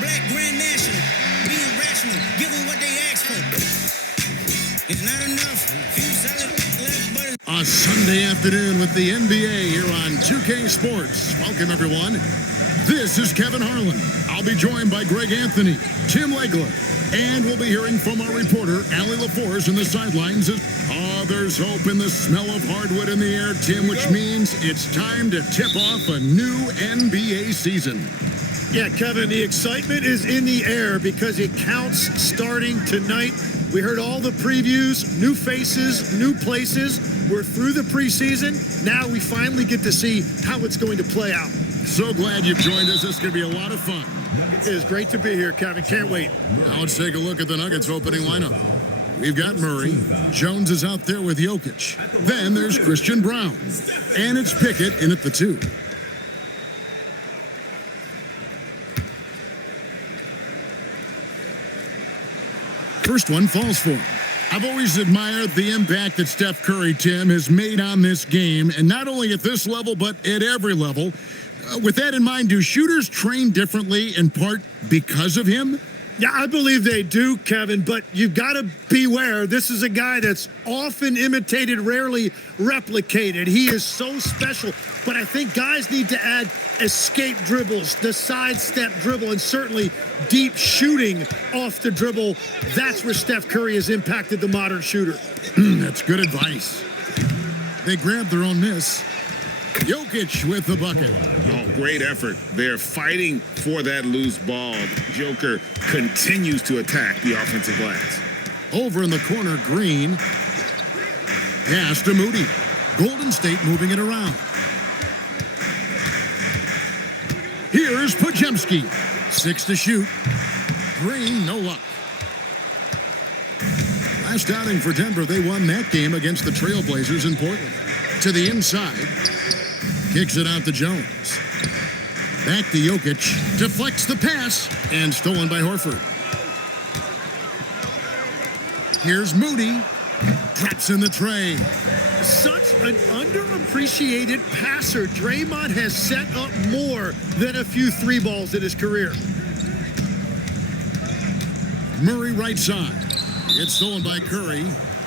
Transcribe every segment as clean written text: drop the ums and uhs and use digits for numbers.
black Grand National, being rational, giving what they ask for. It's not enough. Few solid left, but a Sunday afternoon with the NBA here on 2K Sports. Welcome, everyone. This is Kevin Harlan. I'll be joined by Greg Anthony, Tim Legler, and we'll be hearing from our reporter, Allie LaForce, in the sidelines. There's hope in the smell of hardwood in the air, Tim, which means it's time to tip off a new NBA season. Yeah, Kevin, the excitement is in the air because it counts starting tonight. We heard all the previews, new faces, new places. We're through the preseason. Now we finally get to see how it's going to play out. So glad you've joined us. This is going to be a lot of fun. It is great to be here, Kevin. Can't wait. Now let's take a look at the Nuggets opening lineup. We've got Murray. Jones is out there with Jokic. Then there's Christian Brown. And it's Pickett in at the 2. First one falls for him. I've always admired the impact that Steph Curry, Tim, has made on this game, and not only at this level, but at every level. With that in mind, do shooters train differently in part because of him? Yeah, I believe they do, Kevin, but you've got to beware. This is a guy that's often imitated, rarely replicated. He is so special, but I think guys need to add escape dribbles, the sidestep dribble, and certainly deep shooting off the dribble. That's where Steph Curry has impacted the modern shooter. That's good advice. They grabbed their own miss. Jokic with the bucket. Oh, great effort. They're fighting for that loose ball. Joker continues to attack the offensive glass. Over in the corner, Green. Pass to Moody. Golden State moving it around. Here's Podziemski. 6 to shoot. Green, no luck. Last outing for Denver, they won that game against the Trailblazers in Portland. To the inside. Kicks it out to Jones. Back to Jokic. Deflects the pass. And stolen by Horford. Here's Moody. Drops in the tray. Such an underappreciated passer. Draymond has set up more than a few 3 balls in his career. Murray right side. It's stolen by Curry.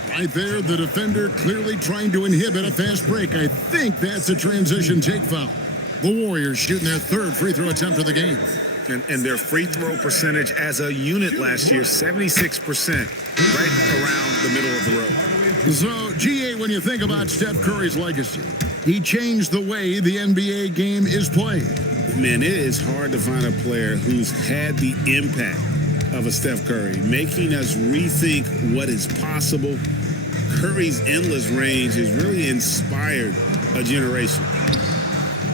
Right there, the defender clearly trying to inhibit a fast break. I think that's a transition take foul. The Warriors shooting their 3rd free throw attempt of the game. And their free throw percentage as a unit last year, 76%, right around the middle of the road. So, GA, when you think about Steph Curry's legacy, he changed the way the NBA game is played. Man, it is hard to find a player who's had the impact of a Steph Curry, making us rethink what is possible. Curry's endless range has really inspired a generation.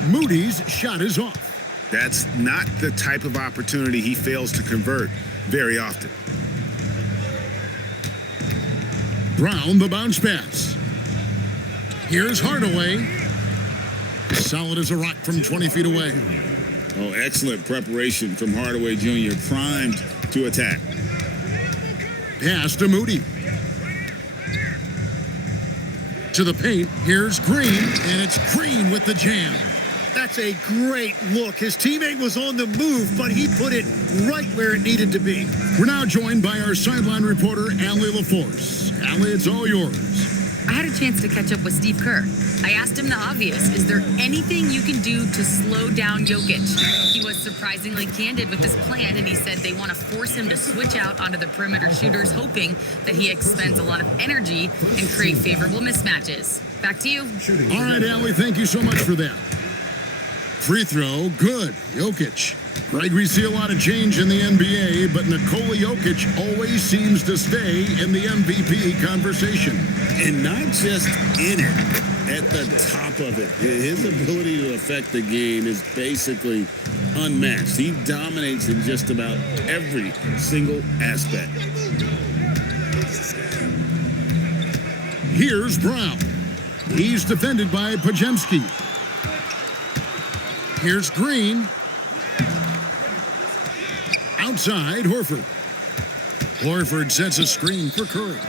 Moody's shot is off. That's not the type of opportunity he fails to convert very often. Brown, the bounce pass. Here's Hardaway. Solid as a rock from 20 feet away. Oh, excellent preparation from Hardaway Jr., primed to attack. Pass to Moody. To the paint, here's Green, and it's Green with the jam. That's a great look. His teammate was on the move, but he put it right where it needed to be. We're now joined by our sideline reporter, Allie LaForce. Allie, it's all yours. I had a chance to catch up with Steve Kerr. I asked him the obvious. Is there anything you can do to slow down Jokic? He was surprisingly candid with his plan, and he said they want to force him to switch out onto the perimeter shooters, hoping that he expends a lot of energy and create favorable mismatches. Back to you. All right, Allie, thank you so much for that. Free throw, good. Jokic. Greg, we see a lot of change in the NBA, but Nikola Jokic always seems to stay in the MVP conversation. And not just in it, at the top of it. His ability to affect the game is basically unmatched. He dominates in just about every single aspect. Here's Brown. He's defended by Podziemski. Here's Green. Outside, Horford. Horford sets a screen for Curry.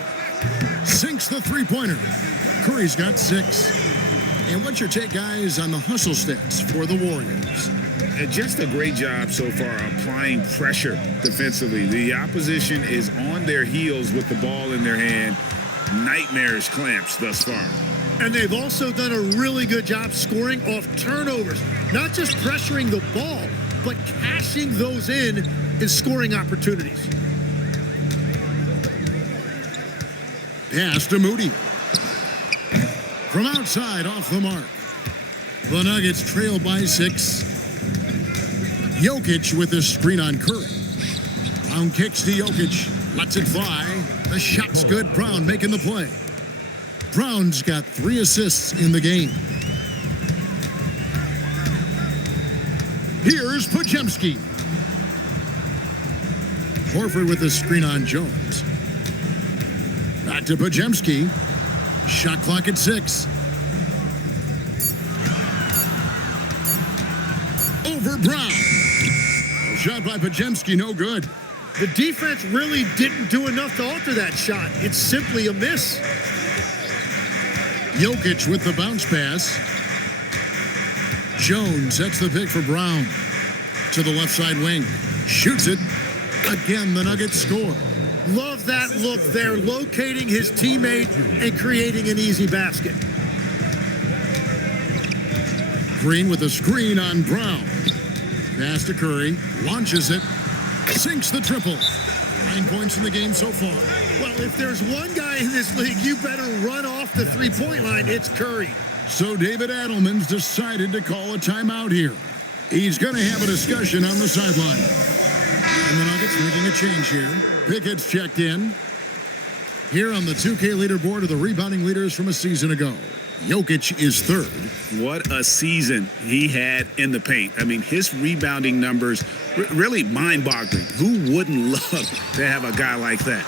Sinks the three-pointer. Curry's got 6. And what's your take, guys, on the hustle stats for the Warriors? Just a great job so far applying pressure defensively. The opposition is on their heels with the ball in their hand. Nightmarish clamps thus far. And they've also done a really good job scoring off turnovers. Not just pressuring the ball, but cashing those in scoring opportunities. Pass to Moody. From outside, off the mark. The Nuggets trail by 6. Jokic with a screen on Curry. Brown kicks to Jokic. Lets it fly. The shot's good. Brown making the play. Brown's got 3 assists in the game. Here's Podziemski. Horford with a screen on Jones. Back to Podziemski. Shot clock at 6. Over Brown. A shot by Podziemski, no good. The defense really didn't do enough to alter that shot. It's simply a miss. Jokic with the bounce pass. Jones sets the pick for Brown. To the left side wing. Shoots it. Again, the Nuggets score. Love that look there, locating his teammate and creating an easy basket. Green with a screen on Brown. Pass to Curry. Launches it. Sinks the triple. 9 points in the game so far. Well, if there's one guy in this league, you better run off the three-point line. It's Curry. So David Adelman's decided to call a timeout here. He's going to have a discussion on the sideline. And the Nuggets making a change here. Pickett's checked in. Here on the 2K leaderboard are the rebounding leaders from a season ago. Jokic is 3rd. What a season he had in the paint. I mean, his rebounding numbers really mind-boggling. Who wouldn't love to have a guy like that?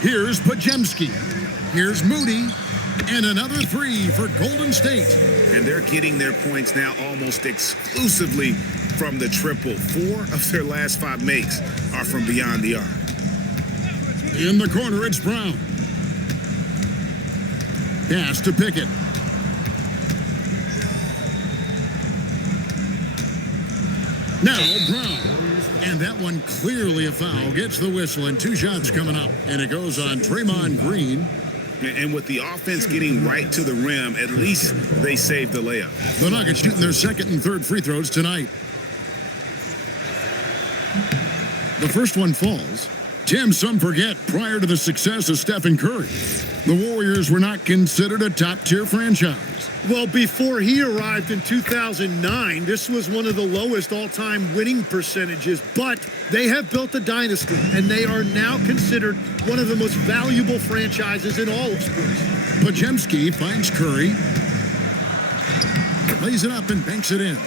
Here's Podziemski. Here's Moody. And another 3 for Golden State. And they're getting their points now almost exclusively from the triple. 4 of their last 5 makes are from beyond the arc. In the corner, it's Brown. Pass to Pickett. Now Brown. And that one clearly a foul. Gets the whistle and 2 shots coming up. And it goes on Draymond Green. And with the offense getting right to the rim, at least they saved the layup. The Nuggets shooting their 2nd and 3rd free throws tonight. The first one falls. Tim, some forget, prior to the success of Stephen Curry, the Warriors were not considered a top-tier franchise. Well, before he arrived in 2009, this was one of the lowest all-time winning percentages, but they have built a dynasty, and they are now considered one of the most valuable franchises in all of sports. Podziemski finds Curry, lays it up and banks it in.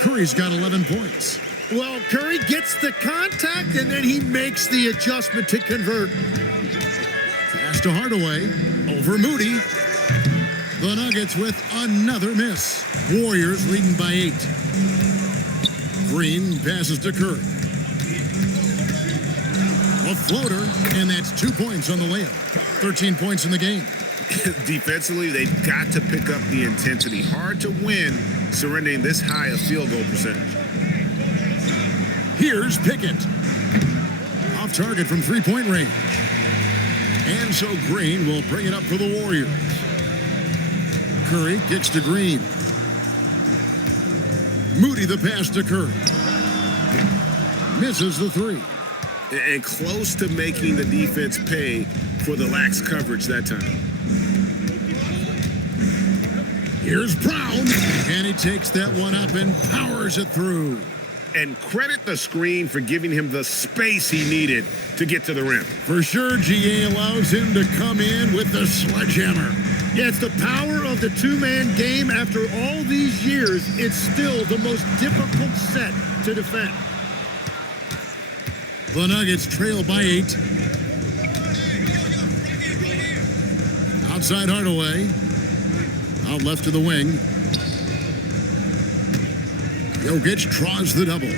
Curry's got 11 points. Well, Curry gets the contact, and then he makes the adjustment to convert. Pass to Hardaway, over Moody. The Nuggets with another miss. Warriors leading by 8. Green passes to Curry. A floater, and that's 2 points on the layup. 13 points in the game. Defensively, they've got to pick up the intensity. Hard to win surrendering this high a field goal percentage. Here's Pickett. Off target from 3-point range. And so Green will bring it up for the Warriors. Curry kicks to Green. Moody the pass to Curry. Misses the 3. And close to making the defense pay for the lax coverage that time. Here's Brown. And he takes that one up and powers it through. And credit the screen for giving him the space he needed to get to the rim. For sure, GA allows him to come in with the sledgehammer. Yeah, it's the power of the two-man game. After all these years, it's still the most difficult set to defend. The Nuggets trail by 8. Outside Hardaway. Out left to the wing. Jokic draws the double.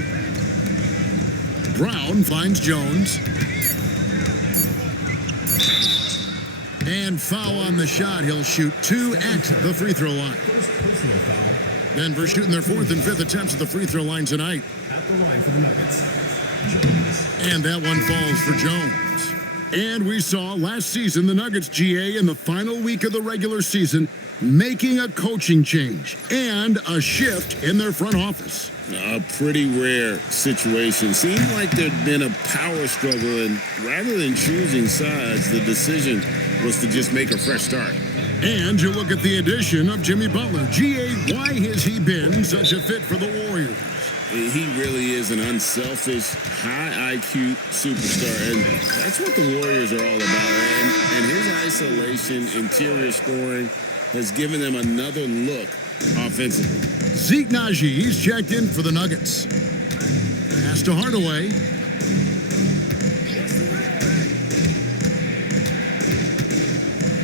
Brown finds Jones. And foul on the shot. He'll shoot 2 at the free throw line. Denver shooting their 4th and 5th attempts at the free throw line tonight. At the line for the Nuggets, Jones. And that one falls for Jones. And we saw last season the Nuggets GA in the final week of the regular season making a coaching change and a shift in their front office. A pretty rare situation. Seemed like there'd been a power struggle, and rather than choosing sides, the decision was to just make a fresh start. And you look at the addition of Jimmy Butler. GA, why has he been such a fit for the Warriors? He really is an unselfish, high IQ superstar, and that's what the Warriors are all about. And his isolation, interior scoring, has given them another look offensively. Zeke Naji, he's checked in for the Nuggets. Pass to Hardaway.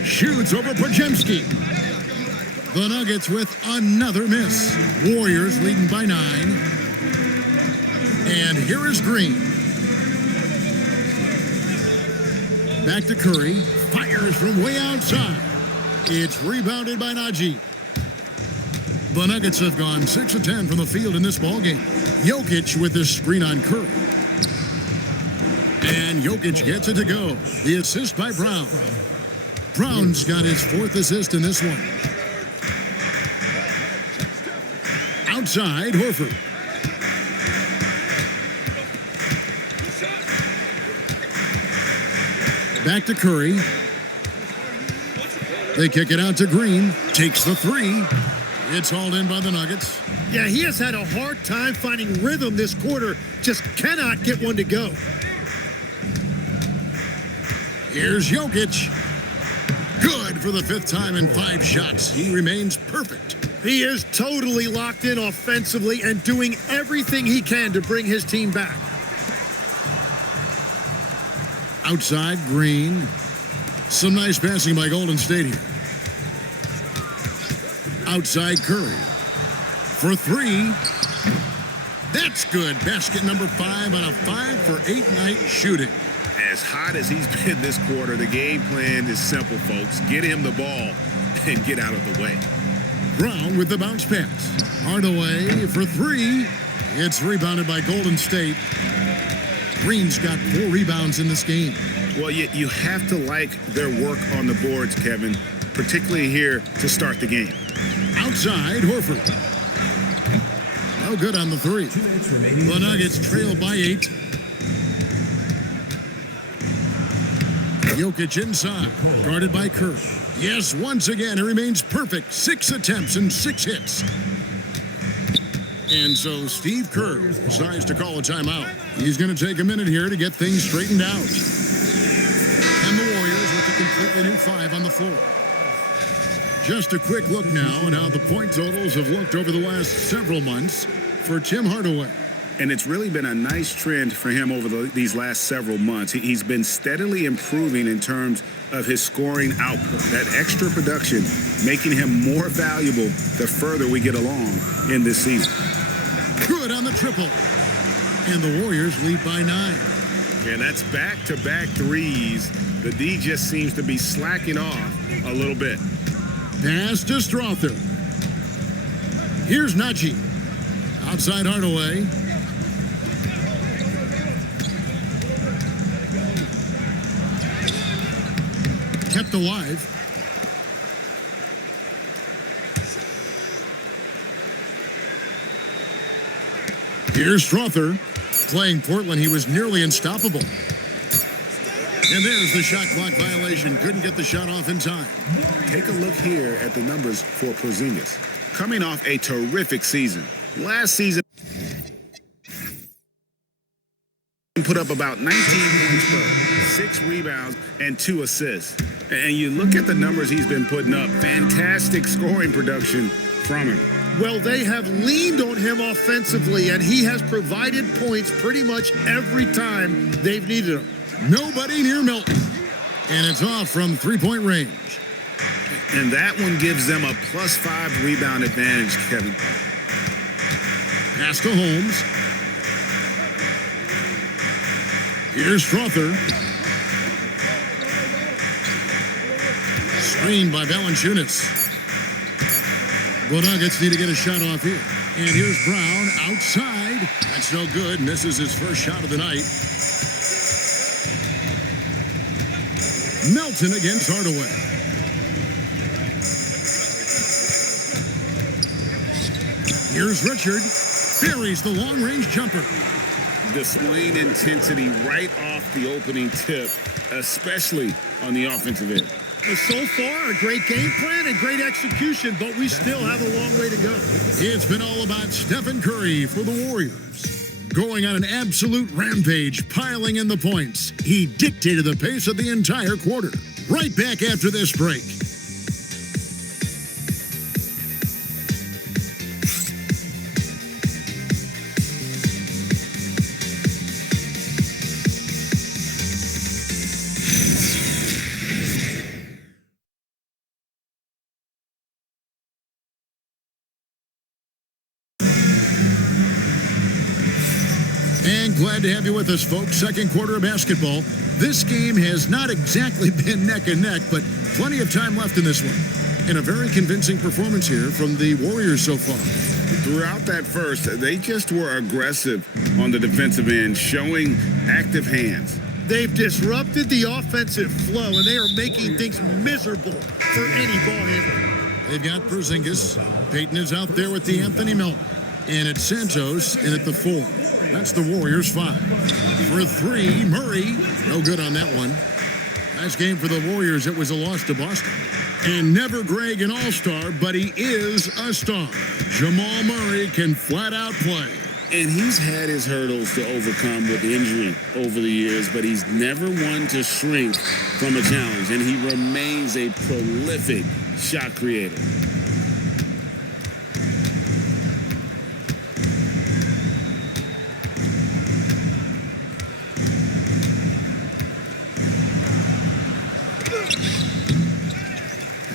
Shoots over Podziemski. The Nuggets with another miss. Warriors leading by 9. And here is Green. Back to Curry. Fires from way outside. It's rebounded by Naji. The Nuggets have gone 6 of 10 from the field in this ballgame. Jokic with his screen on Curry. And Jokic gets it to go. The assist by Brown. Brown's got his 4th assist in this one. Outside, Horford. Back to Curry. They kick it out to Green. Takes the 3. It's hauled in by the Nuggets. Yeah, he has had a hard time finding rhythm this quarter. Just cannot get one to go. Here's Jokic. Good for the 5th time in 5 shots. He remains perfect. He is totally locked in offensively and doing everything he can to bring his team back. Outside, Green. Some nice passing by Golden State here. Outside, Curry. For 3. That's good. Basket number 5 out of 5 for 8-night shooting. As hot as he's been this quarter, the game plan is simple, folks. Get him the ball and get out of the way. Brown with the bounce pass. Hardaway for 3. It's rebounded by Golden State. Green's got 4 rebounds in this game. Well, you have to like their work on the boards, Kevin, particularly here to start the game. Outside, Horford. No good on the 3. The Nuggets trail by 8. Jokic inside, guarded by Curry. Yes, once again, he remains perfect. 6 attempts and 6 hits. And so Steve Kerr decides to call a timeout. He's going to take a minute here to get things straightened out. And the Warriors with a completely new 5 on the floor. Just a quick look now at how the point totals have looked over the last several months for Tim Hardaway. And it's really been a nice trend for him over these last several months. He's been steadily improving in terms of his scoring output. That extra production making him more valuable the further we get along in this season. Good on the triple. And the Warriors lead by 9. Yeah, that's back-to-back threes. The D just seems to be slacking off a little bit. Pass to Strother. Here's Naji. Outside Hardaway. Kept alive. Here's Strother. Playing Portland, he was nearly unstoppable. And there's the shot clock violation. Couldn't get the shot off in time. Take a look here at the numbers for Porzingis. Coming off a terrific season. Last season, put up about 19 points per, 6 rebounds, and 2 assists. And you look at the numbers he's been putting up, fantastic scoring production from him. Well, they have leaned on him offensively, and he has provided points pretty much every time they've needed him. Nobody near Milton. And it's off from 3-point range. And that one gives them a +5 rebound advantage, Kevin. Pass to Holmes. Here's Strother. Screen by Valanciunas. The Nuggets need to get a shot off here. And here's Brown outside. That's no good. Misses his first shot of the night. Melton against Hardaway. Here's Richard. Buries the long-range jumper. Displaying intensity right off the opening tip, especially on the offensive end. So far, a great game plan and great execution, but we still have a long way to go. It's been all about Stephen Curry for the Warriors. Going on an absolute rampage, piling in the points. He dictated the pace of the entire quarter. Right back after this break. And glad to have you with us, folks. Second quarter of basketball. This game has not exactly been neck and neck, but plenty of time left in this one. And a very convincing performance here from the Warriors so far. Throughout that first, they just were aggressive on the defensive end, showing active hands. They've disrupted the offensive flow, and they are making things miserable for any ball handler. They've got Porzingis. Peyton is out there with the Anthony Melton. And it's Santos in at the 4. That's the Warriors' 5. For 3, Murray. No good on that one. Last game for the Warriors, it was a loss to Boston. And never Greg an all-star, but he is a star. Jamal Murray can flat out play. And he's had his hurdles to overcome with injury over the years, but he's never one to shrink from a challenge. And he remains a prolific shot creator.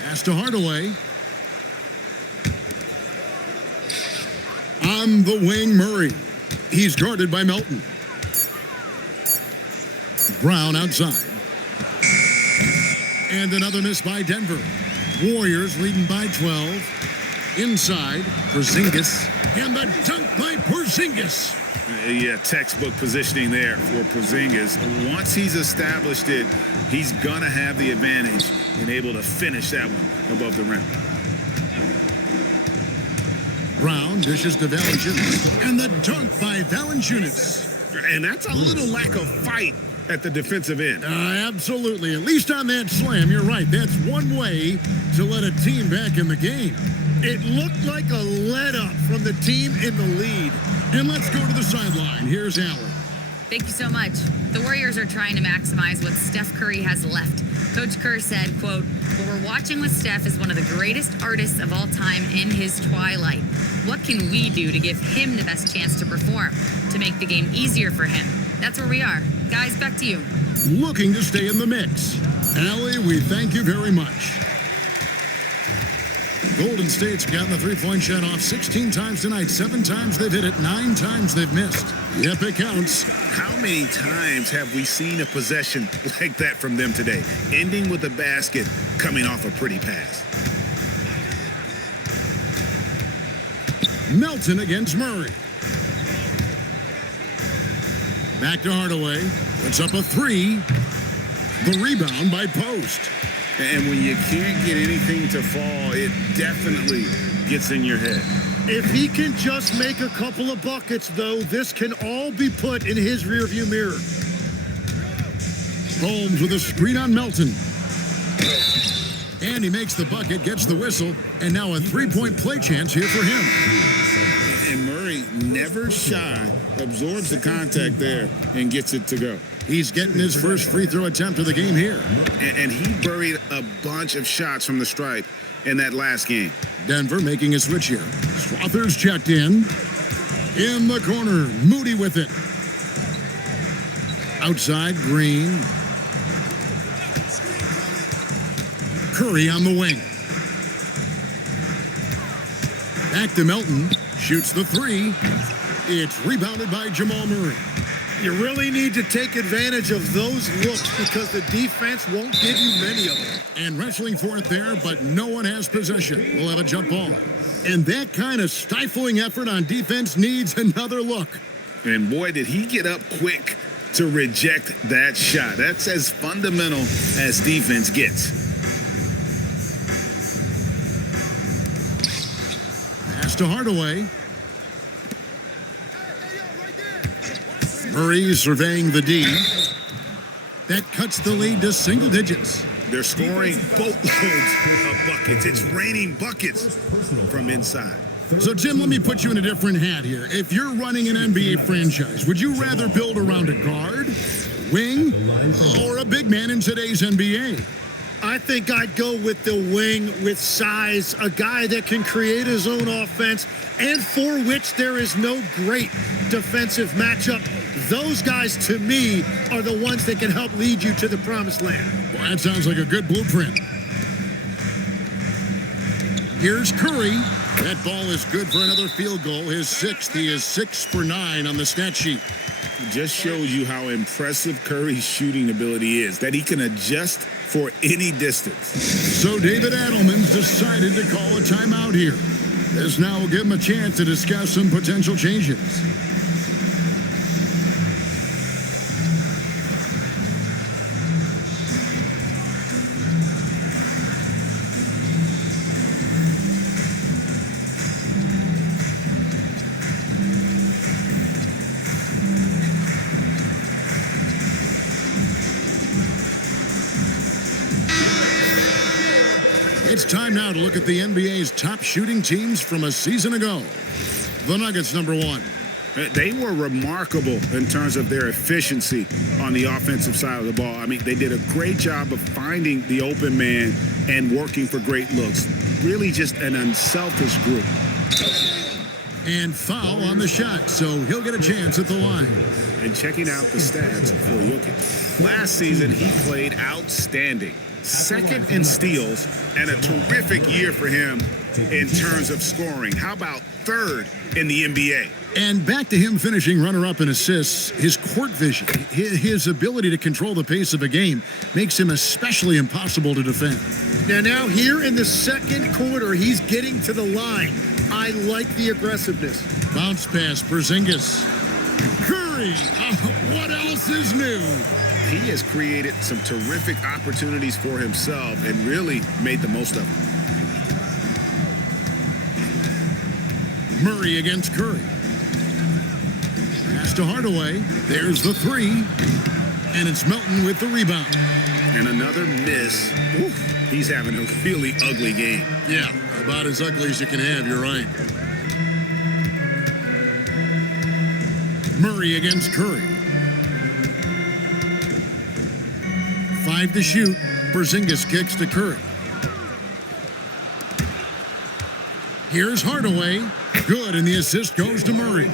Pass to Hardaway. On the wing, Murray. He's guarded by Melton. Brown outside. And another miss by Denver. Warriors leading by 12. Inside, Porzingis. And the dunk by Porzingis. Yeah, textbook positioning there for Porzingis. Once he's established it, he's going to have the advantage and able to finish that one above the rim. Brown dishes to Valanciunas. And the dunk by Valanciunas. And that's a little lack of fight at the defensive end. Absolutely. At least on that slam, you're right. That's one way to let a team back in the game. It looked like a let-up from the team in the lead. And let's go to the sideline. Here's Allen. Thank you so much. The Warriors are trying to maximize what Steph Curry has left. Coach Kerr said, quote, "What we're watching with Steph is one of the greatest artists of all time in his twilight. What can we do to give him the best chance to perform, to make the game easier for him?" That's where we are. Guys, back to you. Looking to stay in the mix. Allie, we thank you very much. Golden State's gotten the three-point shot off 16 times tonight. 7 times they've hit it, 9 times they've missed. Yep, it counts. How many times have we seen a possession like that from them today? Ending with a basket, coming off a pretty pass. Melton against Murray. Back to Hardaway. Puts up a 3. The rebound by Post. And when you can't get anything to fall, it definitely gets in your head. If he can just make a couple of buckets, though, this can all be put in his rearview mirror. Holmes with a screen on Melton. And he makes the bucket, gets the whistle, and now a 3-point play chance here for him. And Murray, never shy, absorbs the contact there and gets it to go. He's getting his first free throw attempt of the game here. And he buried a bunch of shots from the stripe in that last game. Denver making a switch here. Swathers checked in. In the corner, Moody with it. Outside, Green. Curry on the wing. Back to Melton. Shoots the 3. It's rebounded by Jamal Murray. You really need to take advantage of those looks because the defense won't give you many of them. And wrestling for it there, but no one has possession. We'll have a jump ball. And that kind of stifling effort on defense needs another look. And boy, did he get up quick to reject that shot. That's as fundamental as defense gets. Pass to Hardaway. Murray surveying the D. That cuts the lead to single digits. They're scoring boatloads of buckets. It's raining buckets from inside. So, Tim, let me put you in a different hat here. If you're running an NBA franchise, would you rather build around a guard, wing, or a big man in today's NBA? I think I'd go with the wing with size, a guy that can create his own offense and for which there is no great defensive matchup. Those guys, to me, are the ones that can help lead you to the promised land. Well, that sounds like a good blueprint. Here's Curry. That ball is good for another field goal. His sixth. He is 6 for 9 on the stat sheet. It just shows you how impressive Curry's shooting ability is, that he can adjust for any distance. So David Adelman's decided to call a timeout here. This now will give him a chance to discuss some potential changes. It's time now to look at the NBA's top shooting teams from a season ago. The Nuggets, number 1. They were remarkable in terms of their efficiency on the offensive side of the ball. I mean, they did a great job of finding the open man and working for great looks. Really just an unselfish group. And foul on the shot, so he'll get a chance at the line. And checking out the stats for Jokic. Last season, he played outstanding. Second in steals and a terrific year for him in terms of scoring. How about third in the NBA? And back to him finishing runner-up in assists, his court vision, his ability to control the pace of a game makes him especially impossible to defend. Now here in the second quarter, he's getting to the line. I like the aggressiveness. Bounce pass, Porzingis. Curry, what else is new? He has created some terrific opportunities for himself and really made the most of them. Murray against Curry. Pass to Hardaway. There's the 3. And it's Melton with the rebound. And another miss. Ooh, he's having a really ugly game. Yeah, about as ugly as you can have, you're right. Murray against Curry. 5 to shoot. Porzingis kicks to Curry. Here's Hardaway. Good, and the assist goes to Murray.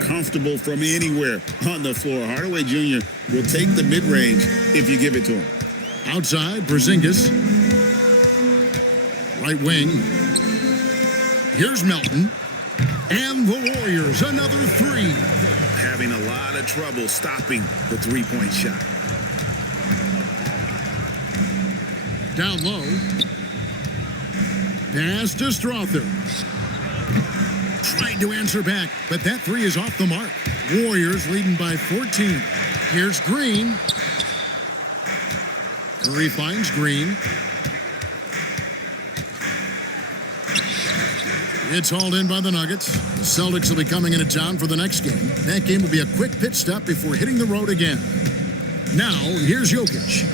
Comfortable from anywhere on the floor. Hardaway Jr. will take the mid-range if you give it to him. Outside, Porzingis. Right wing. Here's Melton. And the Warriors, another 3. Having a lot of trouble stopping the three-point shot. Down low. Pass to Strother. Tried to answer back, but that 3 is off the mark. Warriors leading by 14. Here's Green. Curry finds Green. It's hauled in by the Nuggets. The Celtics will be coming into town for the next game. That game will be a quick pit stop before hitting the road again. Now, here's Jokic.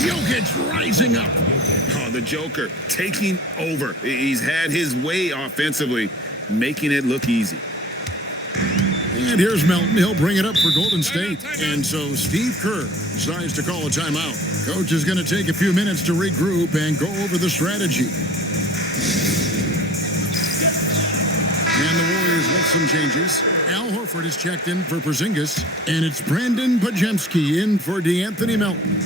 Jokic rising up. Oh, the Joker taking over. He's had his way offensively, making it look easy. And here's Melton. He'll bring it up for Golden State. And so Steve Kerr decides to call a timeout. Coach is going to take a few minutes to regroup and go over the strategy. And the Warriors with some changes. Al Horford is checked in for Porzingis. And it's Brandon Podziemski in for DeAnthony Melton.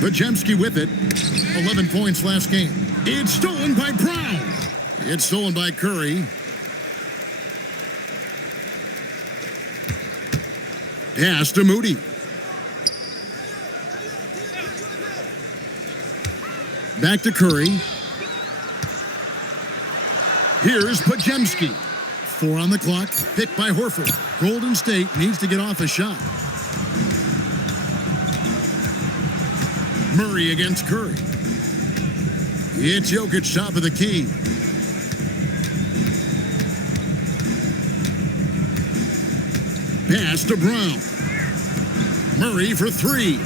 Podziemski with it. 11 points last game. It's stolen by Brown. It's stolen by Curry. Pass to Moody. Back to Curry. Here's Pajemski. 4 on the clock, picked by Horford. Golden State needs to get off a shot. Murray against Curry. It's Jokic, top of the key. Pass to Brown. Murray for 3.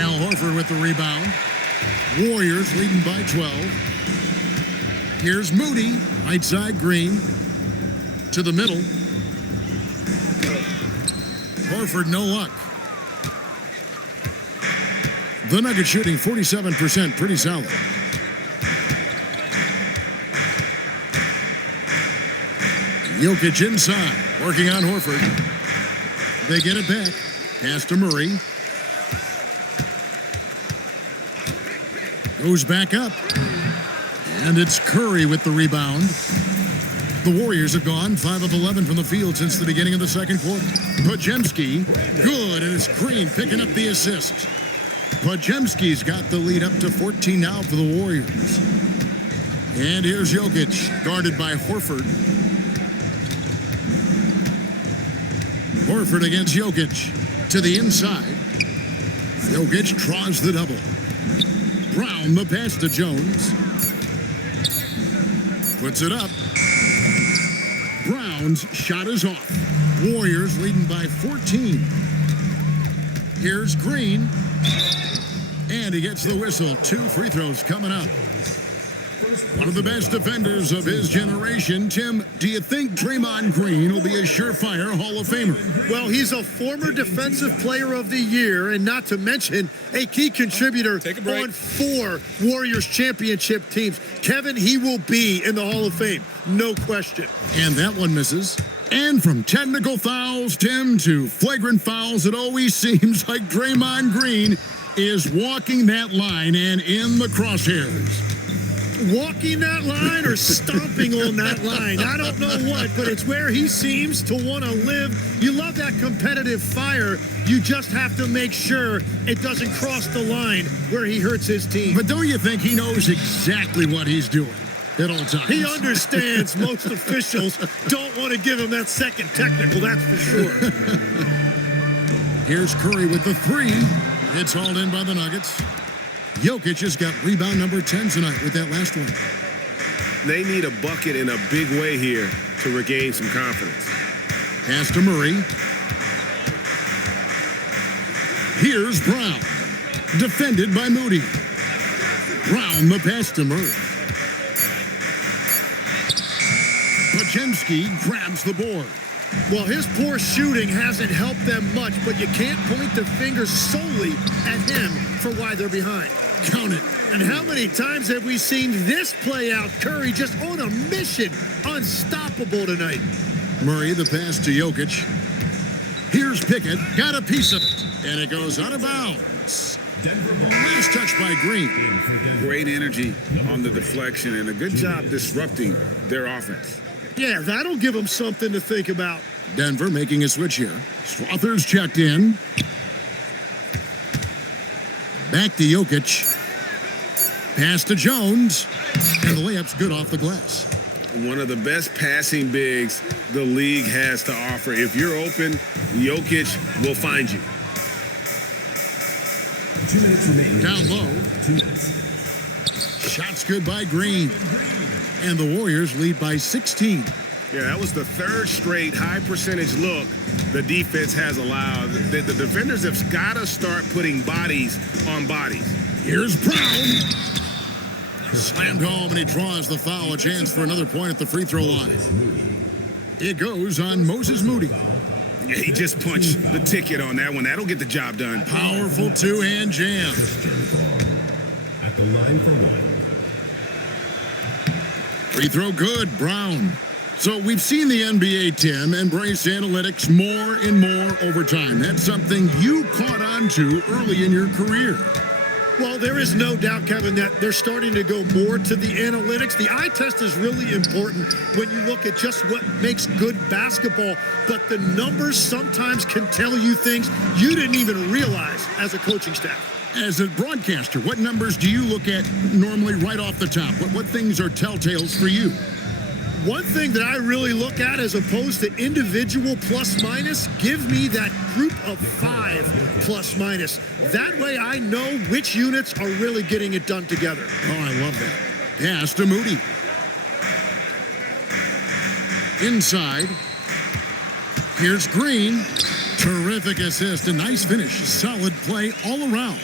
Al Horford with the rebound. Warriors leading by 12. Here's Moody, right side Green. To the middle. Horford, no luck. The Nuggets shooting 47%, pretty solid. Jokic inside, working on Horford. They get it back. Pass to Murray. Goes back up. And it's Curry with the rebound. The Warriors have gone 5 of 11 from the field since the beginning of the second quarter. Pajemski, good, and it's Green picking up the assist. Pajemski's got the lead up to 14 now for the Warriors. And here's Jokic, guarded by Horford. Horford against Jokic, to the inside. Jokic draws the double. Brown, the pass to Jones. Puts it up. Brown's shot is off. Warriors leading by 14. Here's Green. And he gets the whistle. 2 free throws coming up. One of the best defenders of his generation. Tim, do you think Draymond Green will be a surefire Hall of Famer? Well, he's a former Defensive Player of the Year, and not to mention a key contributor on 4 Warriors championship teams. Kevin, he will be in the Hall of Fame, no question. And that one misses. And from technical fouls, Tim, to flagrant fouls, it always seems like Draymond Green is walking that line and in the crosshairs. Walking that line or stomping on that line. I don't know what, but it's where he seems to want to live. You love that competitive fire. You just have to make sure it doesn't cross the line where he hurts his team. But don't you think he knows exactly what he's doing at all times? He understands most officials don't want to give him that second technical, that's for sure. Here's Curry with the 3. It's hauled in by the Nuggets. Jokic has got rebound number 10 tonight with that last one. They need a bucket in a big way here to regain some confidence. Pass to Murray. Here's Brown. Defended by Moody. Brown the pass to Murray. Pajemski grabs the board. Well, his poor shooting hasn't helped them much, but you can't point the finger solely at him for why they're behind. Count it. And how many times have we seen this play out? Curry just on a mission, unstoppable tonight. Murray the pass to Jokic. Here's Pickett, got a piece of it, and it goes out of bounds. Last touch by Green. Great energy on the deflection and a good job disrupting their offense. Yeah, that'll give them something to think about. Denver making a switch here. Strother's checked in. Back to Jokic. Pass to Jones. And the layup's good off the glass. One of the best passing bigs the league has to offer. If you're open, Jokic will find you. 2 minutes remaining. Down low. 2 minutes. Shots good by Green. And the Warriors lead by 16. Yeah, that was the 3rd straight high percentage look the defense has allowed. The defenders have got to start putting bodies on bodies. Here's Brown. Slammed home, and he draws the foul. A chance for another point at the free throw line. It goes on Moses Moody. Yeah, he just punched the ticket on that one. That'll get the job done. Powerful 2-hand jam. At the line for 1. Free throw good, Brown. So we've seen the NBA, Tim, embrace analytics more and more over time. That's something you caught on to early in your career. Well, there is no doubt, Kevin, that they're starting to go more to the analytics. The eye test is really important when you look at just what makes good basketball, but the numbers sometimes can tell you things you didn't even realize as a coaching staff. As a broadcaster, what numbers do you look at normally right off the top? What things are telltales for you? One thing that I really look at as opposed to individual plus minus, give me that group of 5 plus minus. That way I know which units are really getting it done together. Oh, I love that. Pass to Moody. Inside. Here's Green. Terrific assist. A nice finish. Solid play all around.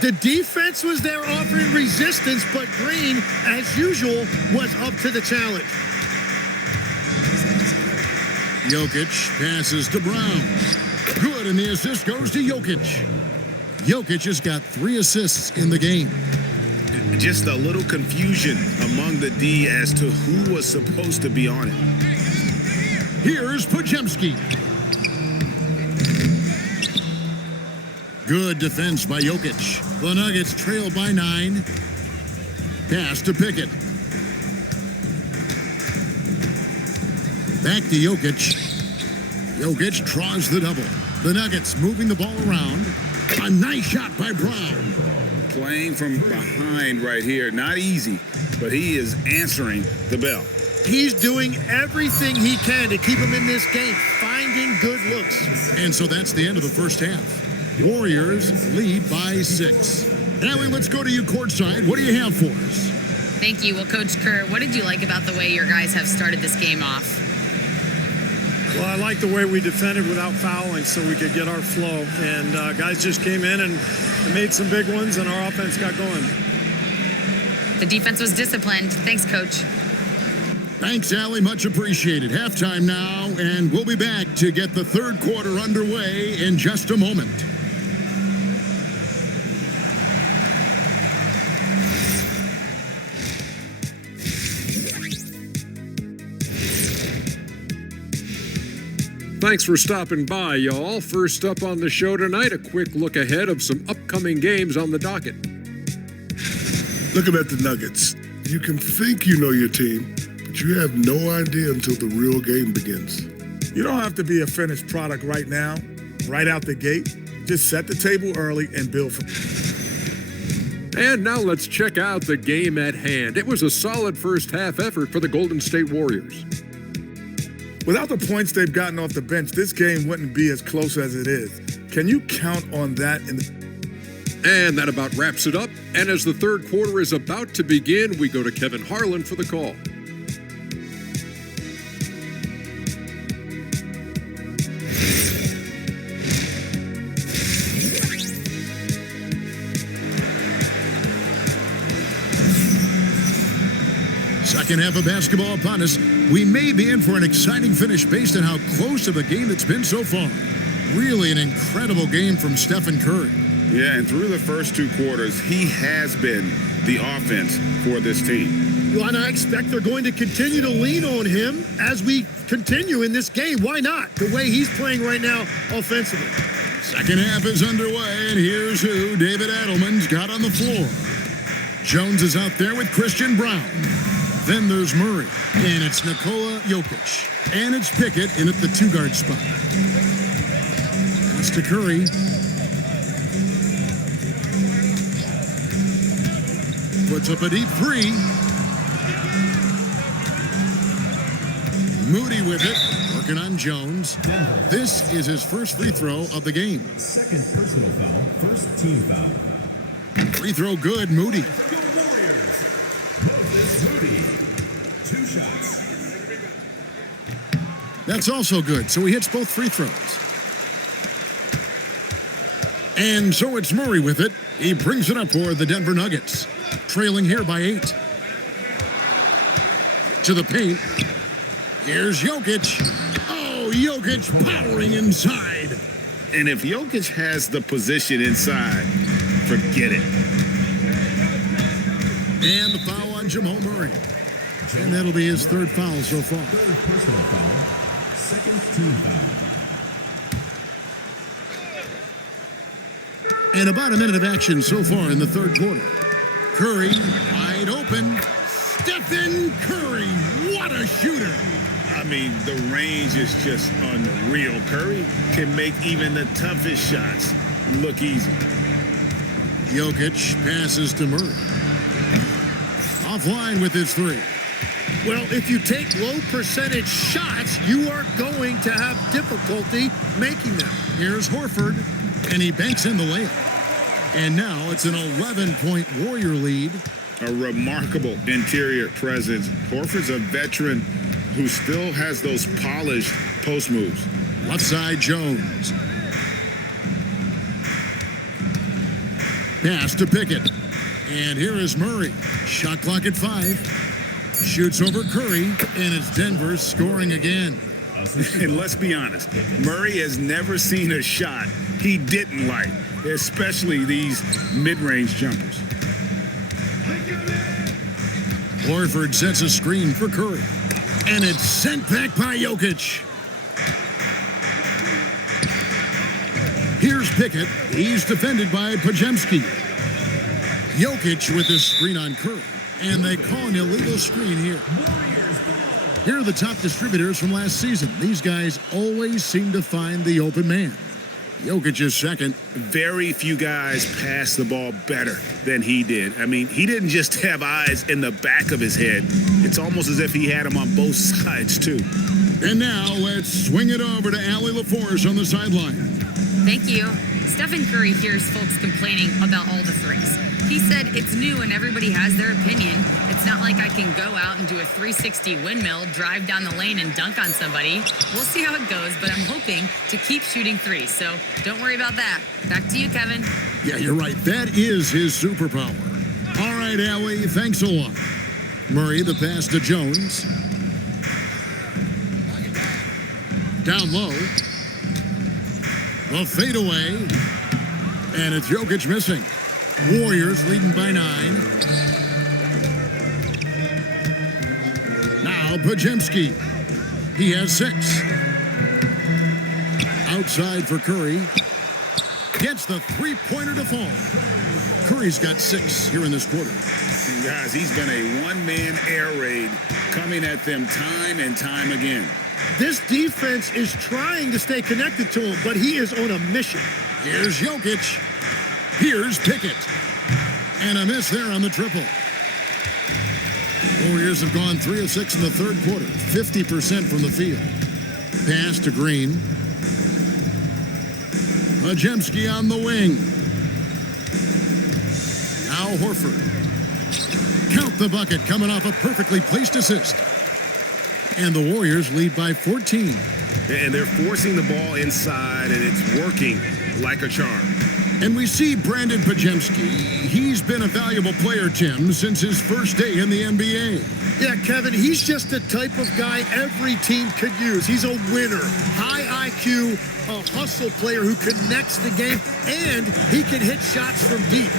The defense was there offering resistance, but Green, as usual, was up to the challenge. Jokic passes to Brown. Good, and the assist goes to Jokic. Jokic has got 3 assists in the game. Just a little confusion among the D as to who was supposed to be on it. Here's Podziemski. Good defense by Jokic. The Nuggets trail by 9. Pass to Pickett. Back to Jokic. Jokic draws the double. The Nuggets moving the ball around. A nice shot by Brown. Playing from behind right here. Not easy, but he is answering the bell. He's doing everything he can to keep him in this game, finding good looks. And so that's the end of the first half. Warriors lead by 6. Allie, let's go to you courtside. What do you have for us? Thank you. Well, Coach Kerr, what did you like about the way your guys have started this game off? Well, I like the way we defended without fouling so we could get our flow. And guys just came in and made some big ones, and our offense got going. The defense was disciplined. Thanks, Coach. Thanks, Allie. Much appreciated. Halftime now, and we'll be back to get the third quarter underway in just a moment. Thanks for stopping by, y'all. First up on the show tonight, a quick look ahead of some upcoming games on the docket. Looking at the Nuggets, you can think you know your team, but you have no idea until the real game begins. You don't have to be a finished product right now, right out the gate. Just set the table early and build from. And now let's check out the game at hand. It was a solid first half effort for the Golden State Warriors. Without the points they've gotten off the bench, this game wouldn't be as close as it is. Can you count on that? And that about wraps it up. And as the third quarter is about to begin, we go to Kevin Harlan for the call. Second half of basketball upon us. We may be in for an exciting finish based on how close of a game it's been so far. Really an incredible game from Stephen Curry. Yeah, and through the first 2 quarters, he has been the offense for this team. And I expect they're going to continue to lean on him as we continue in this game. Why not? The way he's playing right now offensively. Second half is underway, and here's who David Adelman's got on the floor. Jones is out there with Christian Brown. Then there's Murray, and it's Nikola Jokic. And it's Pickett in at the 2-guard spot. Pass to Curry. Puts up a deep 3. Moody with it, working on Jones. This is his first free throw of the game. Second personal foul, first team foul. Free throw good, Moody. Moody, 2 shots. That's also good, so he hits both free throws. And so it's Murray with it. He brings it up for the Denver Nuggets, trailing here by 8. To the paint. Here's Jokic. Oh, Jokic powering inside. And if Jokic has the position inside, forget it. And the foul on Jamal Murray. And that'll be his 3rd foul so far. Third personal foul, second team foul. And about a minute of action so far in the third quarter. Curry, wide open. Stephen Curry, what a shooter. I mean, the range is just unreal. Curry can make even the toughest shots look easy. Jokic passes to Murray. Offline with his three. Well, if you take low percentage shots, you are going to have difficulty making them. Here's Horford, and he banks in the layup. And now it's an 11-point Warrior lead. A remarkable interior presence. Horford's a veteran who still has those polished post moves. Left side, Jones. Pass to Pickett. And here is Murray. Shot clock at 5. Shoots over Curry, and it's Denver scoring again. And let's be honest, Murray has never seen a shot he didn't like, especially these mid-range jumpers. Horford sets a screen for Curry. And it's sent back by Jokic. Here's Pickett. He's defended by Podziemski. Jokic with his screen on Curry. And they call an illegal screen here. Here are the top distributors from last season. These guys always seem to find the open man. Jokic is second. Very few guys pass the ball better than he did. I mean, he didn't just have eyes in the back of his head. It's almost as if he had them on both sides, too. And now let's swing it over to Allie LaForce on the sideline. Thank you. Stephen Curry hears folks complaining about all the threes. He said it's new and everybody has their opinion. It's not like I can go out and do a 360 windmill, drive down the lane and dunk on somebody. We'll see how it goes, but I'm hoping to keep shooting threes, so don't worry about that. Back to you, Kevin. Yeah, you're right. That is his superpower. All right, Allie, thanks a lot. Murray, the pass to Jones. Down low. The fadeaway. And it's Jokic missing. Warriors leading by 9. Now Podziemski. He has 6. Outside for Curry. Gets the three-pointer to fall. Curry's got 6 here in this quarter. And guys, he's been a one-man air raid coming at them time and time again. This defense is trying to stay connected to him, but he is on a mission. Here's Jokic. Here's Pickett. And a miss there on the triple. Warriors have gone 3 of 6 in the third quarter. 50% from the field. Pass to Green. Podziemski on the wing. Now Horford. Count the bucket coming off a perfectly placed assist. And the Warriors lead by 14. And they're forcing the ball inside, and it's working like a charm. And we see Brandon Podziemski. He's been a valuable player, Tim, since his first day in the NBA. Yeah, Kevin, he's just the type of guy every team could use. He's a winner, high IQ, a hustle player who connects the game, and he can hit shots from deep.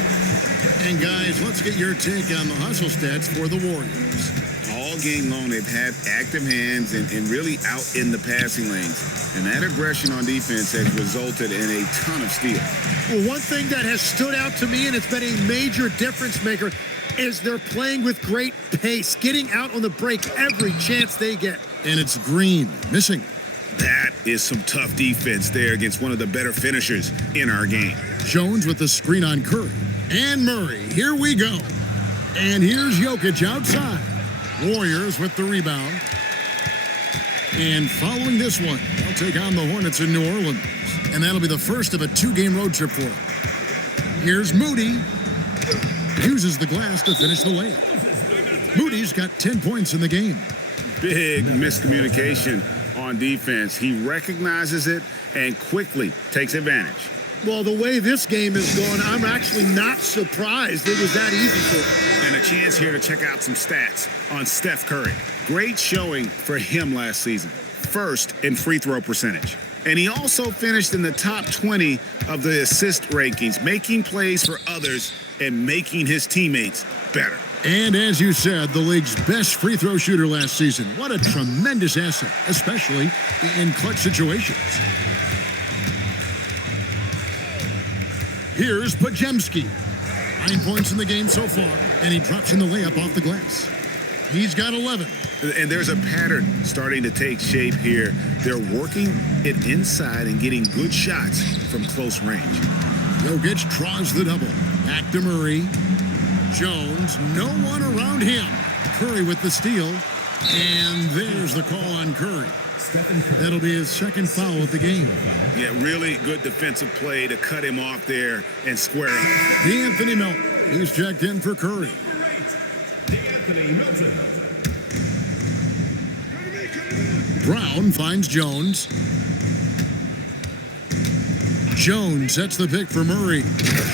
And guys, let's get your take on the hustle stats for the Warriors. All game long, they've had active hands and really out in the passing lanes. And that aggression on defense has resulted in a ton of steals. Well, one thing that has stood out to me, and it's been a major difference maker, is they're playing with great pace, getting out on the break every chance they get. And it's Green missing. That is some tough defense there against one of the better finishers in our game. Jones with the screen on Curry. And Murray, here we go. And here's Jokic outside. Warriors with the rebound. And following this one, they'll take on the Hornets in New Orleans. And that'll be the first of a 2-game road trip for them. Here's Moody. Uses the glass to finish the layup. Moody's got 10 points in the game. Big miscommunication on defense. He recognizes it and quickly takes advantage. Well, the way this game is going, I'm actually not surprised it was that easy for him. And a chance here to check out some stats on Steph Curry. Great showing for him last season. First in free throw percentage. And he also finished in the top 20 of the assist rankings, making plays for others and making his teammates better. And as you said, the league's best free throw shooter last season. What a tremendous asset, especially in clutch situations. Here's Pajemski. 9 points in the game so far, and he drops in the layup off the glass. He's got 11. And there's a pattern starting to take shape here. They're working it inside and getting good shots from close range. Jokic draws the double. Back to Murray. Jones, no one around him. Curry with the steal. And there's the call on Curry. That'll be his second foul of the game. Yeah, really good defensive play to cut him off there and square up. D'Anthony Melton. He's checked in for Curry. Brown finds Jones. Jones sets the pick for Murray.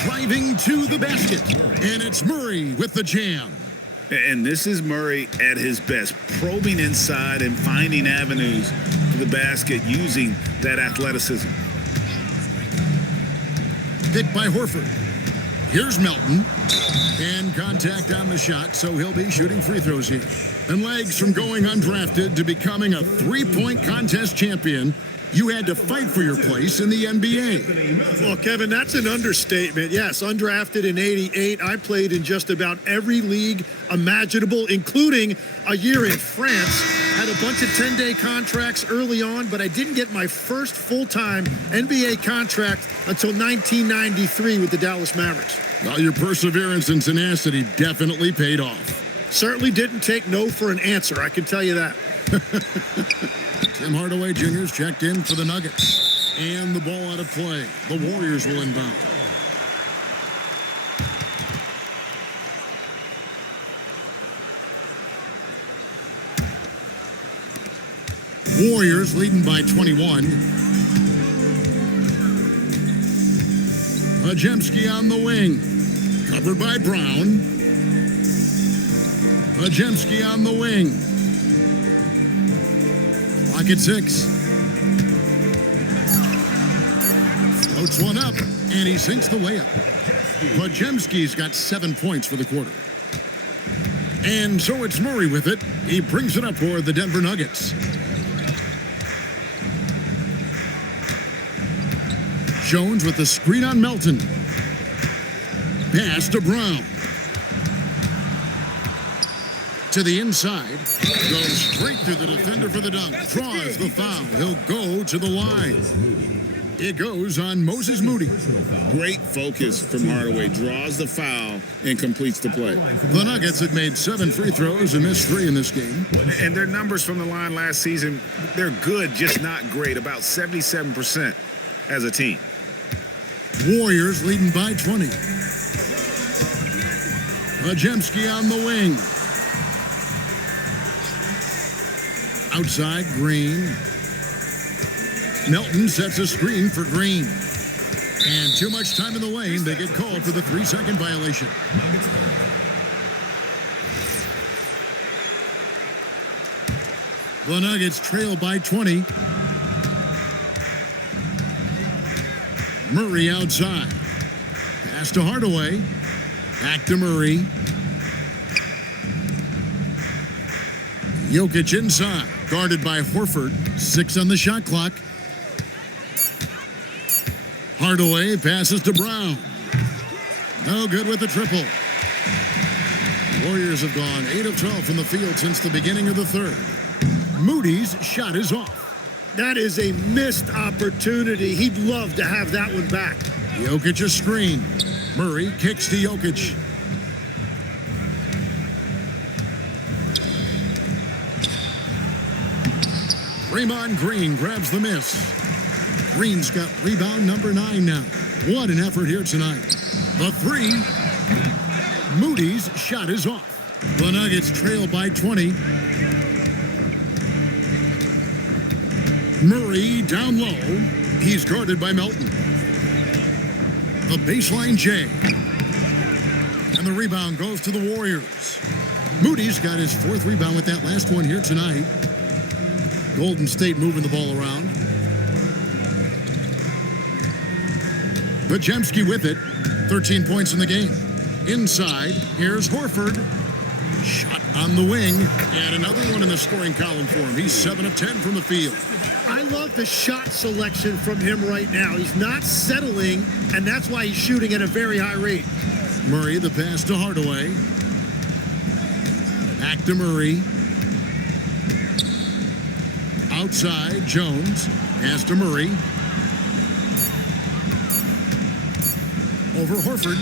Driving to the basket. And it's Murray with the jam. And this is Murray at his best, probing inside and finding avenues for the basket using that athleticism. Picked by Horford. Here's Melton. And contact on the shot, so he'll be shooting free throws here. And legs from going undrafted to becoming a three-point contest champion, you had to fight for your place in the NBA. Well, Kevin, that's an understatement. Yes, undrafted in '88. I played in just about every league imaginable, including a year in France. Had a bunch of 10-day contracts early on, but I didn't get my first full-time NBA contract until 1993 with the Dallas Mavericks. Well, your perseverance and tenacity definitely paid off. Certainly didn't take no for an answer, I can tell you that. Tim Hardaway Jr.'s checked in for the Nuggets. And the ball out of play. The Warriors will inbound. Warriors leading by 21. Pajemski on the wing. Covered by Brown. Pajemski on the wing. Clock at 6. Floats one up, and he sinks the layup. Pajemski's got 7 points for the quarter. And so it's Murray with it. He brings it up for the Denver Nuggets. Jones with the screen on Melton. Pass to Brown. To the inside. Goes straight through the defender for the dunk. Draws the foul. He'll go to the line. It goes on Moses Moody. Great focus from Hardaway. Draws the foul and completes the play. The Nuggets had made 7 free throws and missed 3 in this game. And their numbers from the line last season, they're good, just not great. About 77% as a team. Warriors leading by 20. Pajemski on the wing. Outside, Green. Melton sets a screen for Green. And too much time in the lane. They get called for the 3-second violation. The Nuggets trail by 20. Murray outside. Pass to Hardaway. Back to Murray. Jokic inside. Guarded by Horford. 6 on the shot clock. Hardaway passes to Brown. No good with the triple. Warriors have gone 8 of 12 from the field since the beginning of the third. Moody's shot is off. That is a missed opportunity. He'd love to have that one back. Jokic a screen. Murray kicks to Jokic. Draymond Green grabs the miss. Green's got rebound number 9 now. What an effort here tonight. The 3. Moody's shot is off. The Nuggets trail by 20. Murray down low. He's guarded by Melton. The baseline J. And the rebound goes to the Warriors. Moody's got his 4th rebound with that last one here tonight. Golden State moving the ball around. Pajemski with it. 13 points in the game. Inside, here's Horford. Shot on the wing. And another one in the scoring column for him. He's 7 of 10 from the field. I love the shot selection from him right now. He's not settling, and that's why he's shooting at a very high rate. Murray, the pass to Hardaway. Back to Murray. Outside, Jones. Pass to Murray. Over Horford.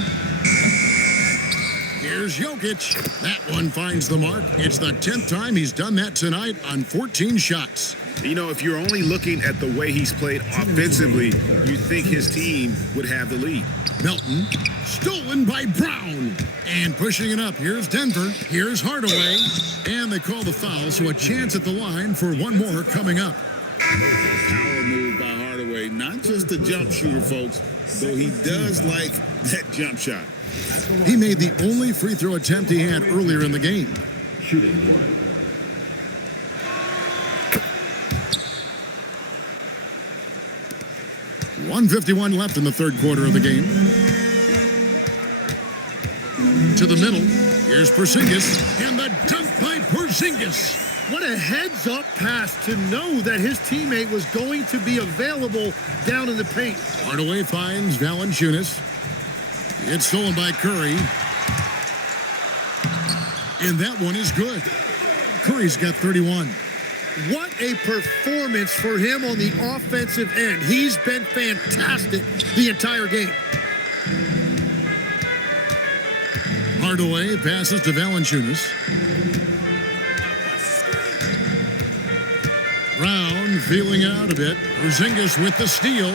Here's Jokic. That one finds the mark. It's the 10th time he's done that tonight on 14 shots. You know, if you're only looking at the way he's played offensively, you think his team would have the lead. Melton, stolen by Brown. And pushing it up, here's Denver. Here's Hardaway. And they call the foul, so a chance at the line for one more coming up. Power move by Hardaway. Not just a jump shooter, folks, though he does like that jump shot. He made the only free throw attempt he had earlier in the game. Shooting one. .151 left in the third quarter of the game. To the middle. Here's Porzingis. And the dunk by Porzingis. What a heads-up pass to know that his teammate was going to be available down in the paint. Hardaway finds Valanciunas. It's stolen by Curry. And that one is good. Curry's got 31. What a performance for him on the offensive end. He's been fantastic the entire game. Hardaway passes to Valanciunas. Brown feeling it out a bit. Porzingis with the steal.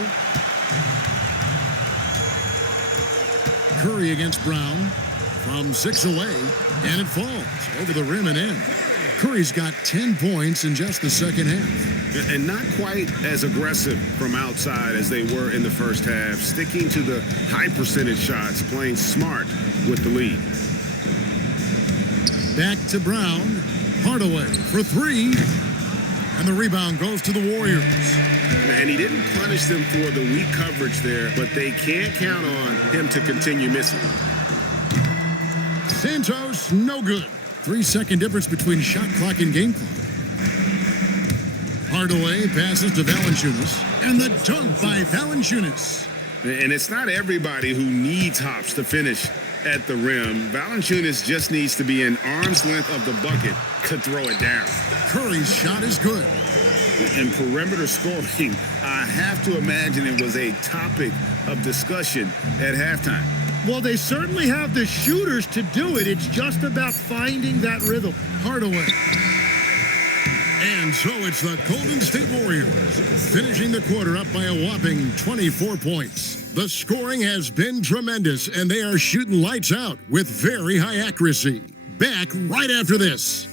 Curry against Brown from 6 away, and it falls over the rim and in. Curry's got 10 points in just the second half. And not quite as aggressive from outside as they were in the first half, sticking to the high percentage shots, playing smart with the lead. Back to Brown. Hardaway for 3. And the rebound goes to the Warriors. And he didn't punish them for the weak coverage there, but they can't count on him to continue missing. Santos, no good. 3-second difference between shot clock and game clock. Hardaway passes to Valanciunas. And the dunk by Valanciunas. And it's not everybody who needs hops to finish at the rim. Valanciunas just needs to be an arm's length of the bucket to throw it down. Curry's shot is good. And perimeter scoring, I have to imagine it was a topic of discussion at halftime. Well, they certainly have the shooters to do it. It's just about finding that rhythm. Hardaway. And so it's the Golden State Warriors finishing the quarter up by a whopping 24 points. The scoring has been tremendous, and they are shooting lights out with very high accuracy. Back right after this.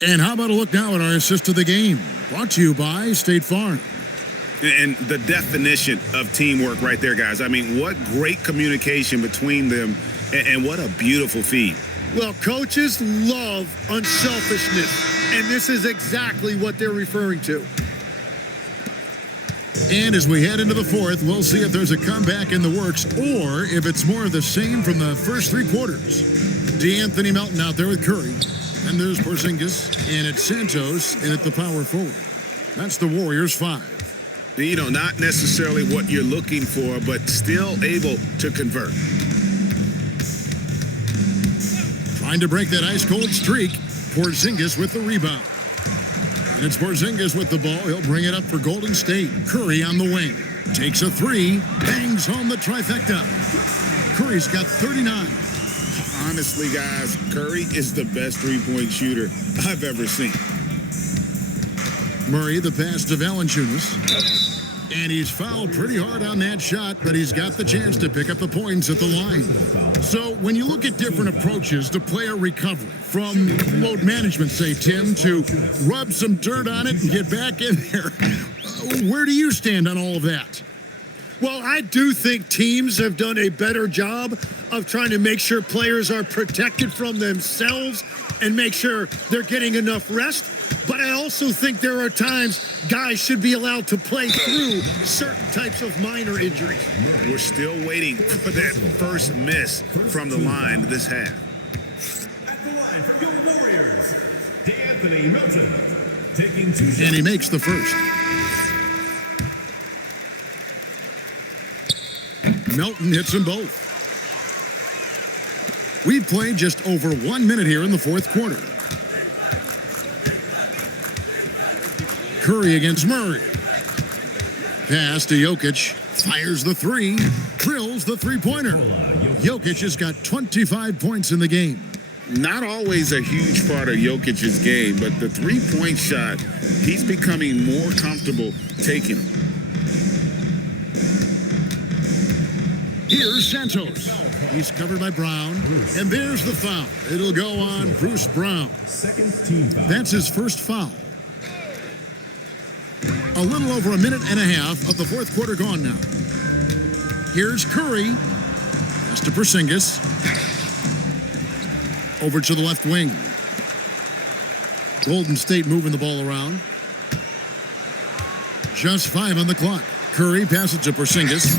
And how about a look now at our assist to the game? Brought to you by State Farm. And the definition of teamwork right there, guys. I mean, what great communication between them, and what a beautiful feed. Well, coaches love unselfishness, and this is exactly what they're referring to. And as we head into the fourth, we'll see if there's a comeback in the works or if it's more of the same from the first 3 quarters. DeAnthony Melton out there with Curry. And there's Porzingis, and it's Santos, and at the power forward. That's the Warriors 5. You know, not necessarily what you're looking for, but still able to convert. Trying to break that ice-cold streak. Porzingis with the rebound. And it's Porzingis with the ball. He'll bring it up for Golden State. Curry on the wing. Takes a 3. Bangs home the trifecta. Curry's got 39. Honestly, guys, Curry is the best three-point shooter I've ever seen. Murray, the pass to Valanciunas. And he's fouled pretty hard on that shot, but he's got the chance to pick up the points at the line. So when you look at different approaches to player recovery, from load management, say, Tim, to rub some dirt on it and get back in there, where do you stand on all of that? Well, I do think teams have done a better job of trying to make sure players are protected from themselves and make sure they're getting enough rest. But I also think there are times guys should be allowed to play through certain types of minor injuries. We're still waiting for that first miss from the line this half. At the line for your Warriors, D'Anthony Melton, taking 2 shots. And he makes the first. Melton hits them both. We've played just over 1 minute here in the fourth quarter. Curry against Murray. Pass to Jokic. Fires the three. Drills the three-pointer. Jokic has got 25 points in the game. Not always a huge part of Jokic's game, but the three-point shot, he's becoming more comfortable taking it. Here's Santos. He's covered by Brown. And there's the foul. It'll go on Bruce Brown. Second team foul. That's his first foul. A little over a minute and a half of the fourth quarter gone now. Here's Curry. Pass to Porzingis. Over to the left wing. Golden State moving the ball around. Just 5 on the clock. Curry passes to Porzingis.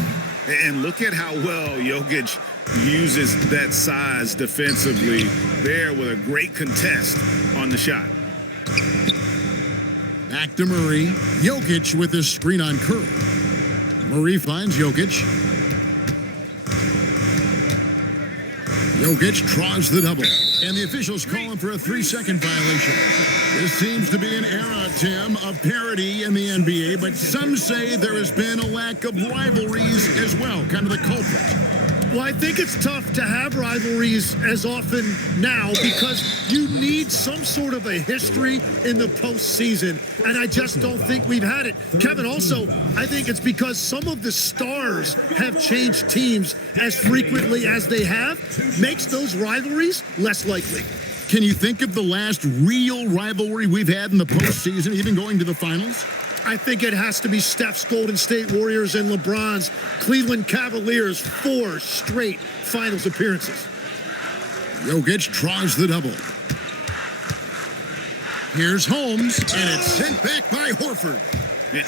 And look at how well Jokic uses that size defensively there with a great contest on the shot. Back to Murray. Jokic with his screen on Curry. Murray finds Jokic. Jokic draws the double. And the officials call him for a 3-second violation. This seems to be an era, Tim, of parity in the NBA, but some say there has been a lack of rivalries as well, kind of the culprit. Well, I think it's tough to have rivalries as often now because you need some sort of a history in the postseason, and I just don't think we've had it. Kevin, also, I think it's because some of the stars have changed teams as frequently as they have, makes those rivalries less likely. Can you think of the last real rivalry we've had in the postseason, even going to the finals? I think it has to be Steph's Golden State Warriors and LeBron's Cleveland Cavaliers' 4 straight finals appearances. Jokic draws the double. Here's Holmes, and it's sent back by Horford.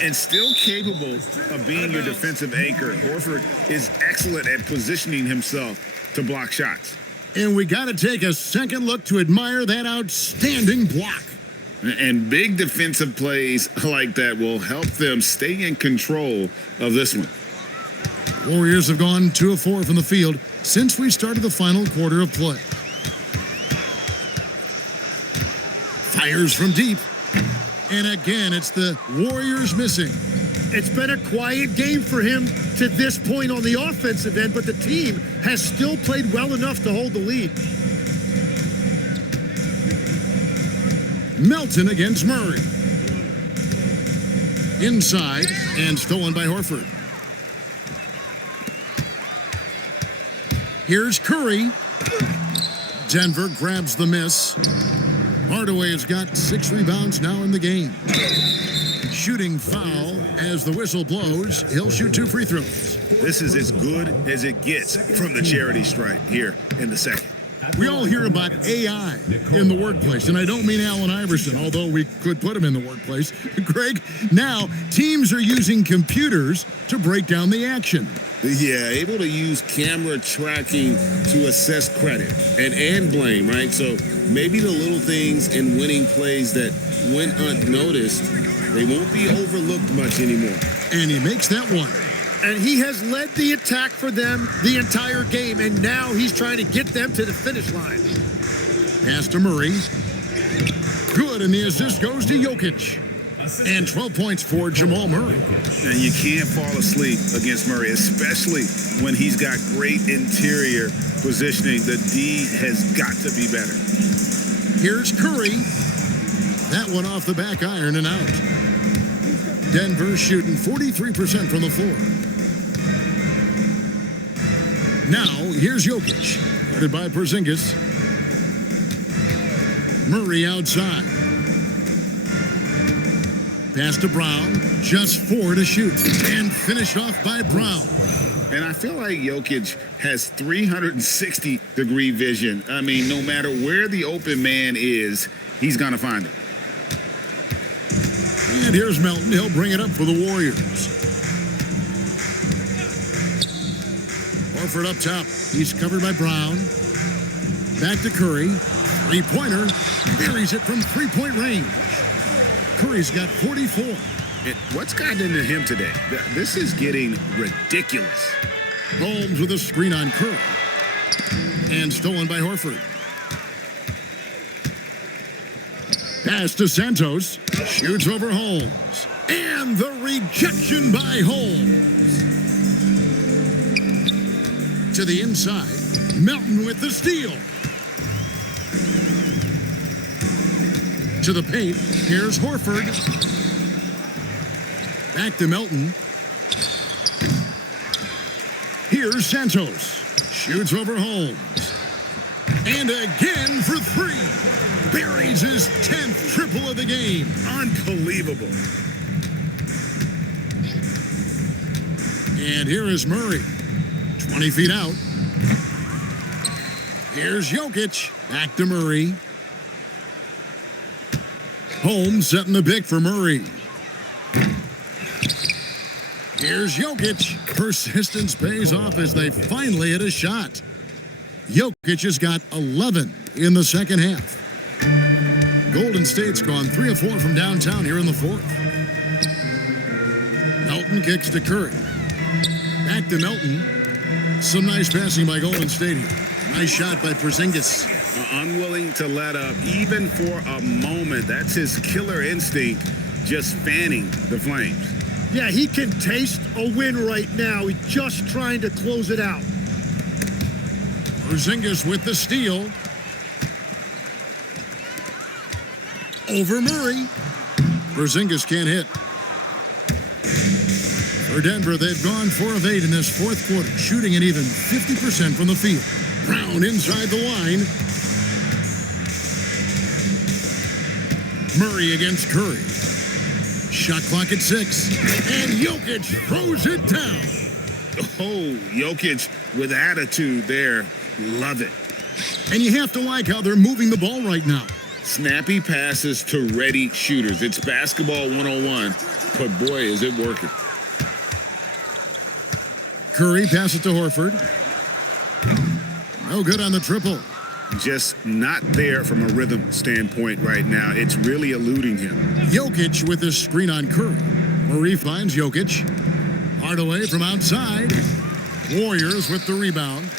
And still capable of being your defensive anchor. Horford is excellent at positioning himself to block shots. And we got to take a second look to admire that outstanding block. And big defensive plays like that will help them stay in control of this one. Warriors have gone 2 of 4 from the field since we started the final quarter of play. Fires from deep. And again, it's the Warriors missing. It's been a quiet game for him to this point on the offensive end, but the team has still played well enough to hold the lead. Melton against Murray. Inside and stolen by Horford. Here's Curry. Denver grabs the miss. Hardaway has got 6 rebounds now in the game. Shooting foul as the whistle blows. He'll shoot 2 free throws. This is as good as it gets from the charity stripe here in the second. We all hear about AI in the workplace, and I don't mean Allen Iverson, although we could put him in the workplace. Greg, now teams are using computers to break down the action. Yeah, able to use camera tracking to assess credit and blame, right? So maybe the little things in winning plays that went unnoticed, they won't be overlooked much anymore. And he makes that one. And he has led the attack for them the entire game, and now he's trying to get them to the finish line. Pass to Murray. Good, and the assist goes to Jokic. And 12 points for Jamal Murray. And you can't fall asleep against Murray, especially when he's got great interior positioning. The D has got to be better. Here's Curry. That one off the back iron and out. Denver shooting 43% from the floor. Now, here's Jokic, guarded by Porzingis. Murray outside. Pass to Brown, just 4 to shoot, and finished off by Brown. And I feel like Jokic has 360-degree vision. I mean, no matter where the open man is, he's going to find him. And here's Melton. He'll bring it up for the Warriors. Horford up top. He's covered by Brown. Back to Curry. Three-pointer. Buries it from three-point range. Curry's got 44. What's gotten into him today? This is getting ridiculous. Holmes with a screen on Curry. And stolen by Horford. Pass to Santos. Shoots over Holmes. And the rejection by Holmes. To the inside. Melton with the steal. To the paint. Here's Horford. Back to Melton. Here's Santos. Shoots over Holmes. And again for three. Buries his 10th triple of the game. Unbelievable. And here is Murray. 20 feet out. Here's Jokic. Back to Murray. Holmes setting the pick for Murray. Here's Jokic. Persistence pays off as they finally hit a shot. Jokic has got 11 in the second half. Golden State's gone 3 of 4 from downtown here in the fourth. Melton kicks to Curry. Back to Melton. Some nice passing by Golden State here. Nice shot by Porzingis. Unwilling to let up, even for a moment. That's his killer instinct, just fanning the flames. Yeah, he can taste a win right now. He's just trying to close it out. Porzingis with the steal. Over Murray. Porzingis can't hit. For Denver, they've gone 4 of 8 in this fourth quarter, shooting at even 50% from the field. Brown inside the line. Murray against Curry. Shot clock at 6. And Jokic throws it down. Oh, Jokic with attitude there. Love it. And you have to like how they're moving the ball right now. Snappy passes to ready shooters. It's basketball 101, but boy, is it working. Curry passes to Horford. No good on the triple. Just not there from a rhythm standpoint right now. It's really eluding him. Jokic with his screen on Curry. Murray finds Jokic. Hardaway from outside. Warriors with the rebound.